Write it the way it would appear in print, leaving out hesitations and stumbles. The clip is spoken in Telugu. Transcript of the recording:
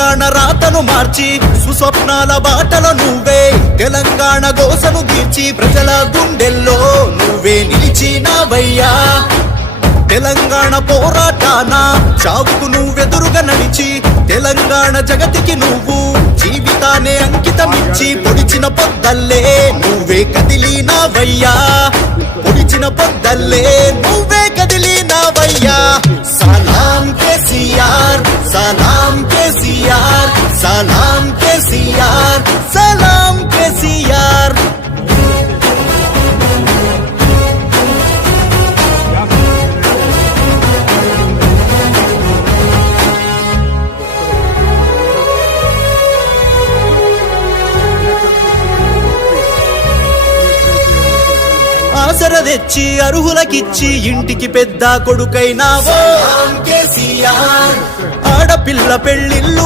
తెలంగాణ రాతను మార్చి సుస్వప్నాల బాటలో నువ్వే తెలంగాణ గోసను తీర్చి ప్రజల గుండెల్లో నువ్వే నిలిచినావయ్యా తెలంగాణ పోరాటాన చావుకు నువ్వెదురుగా నడిచి తెలంగాణ జగతికి నువ్వు జీవితాన్ని అంకితమిచ్చి పొడిచిన పొద్దల్లే నువ్వే కదిలినావయ్యా పొడిచిన పొద్దల్లే నువ్వే కదిలినావయ్యా సలాం కేసీఆర్ సలాం కేసీఆర్ సలాం కేసీఆర్ సలాం కేసీఆర్ ఆసర తెచ్చి అర్హులకిచ్చి ఇంటికి పెద్ద కొడుకైనావో ఆడపిల్ల పెళ్ళిళ్ళు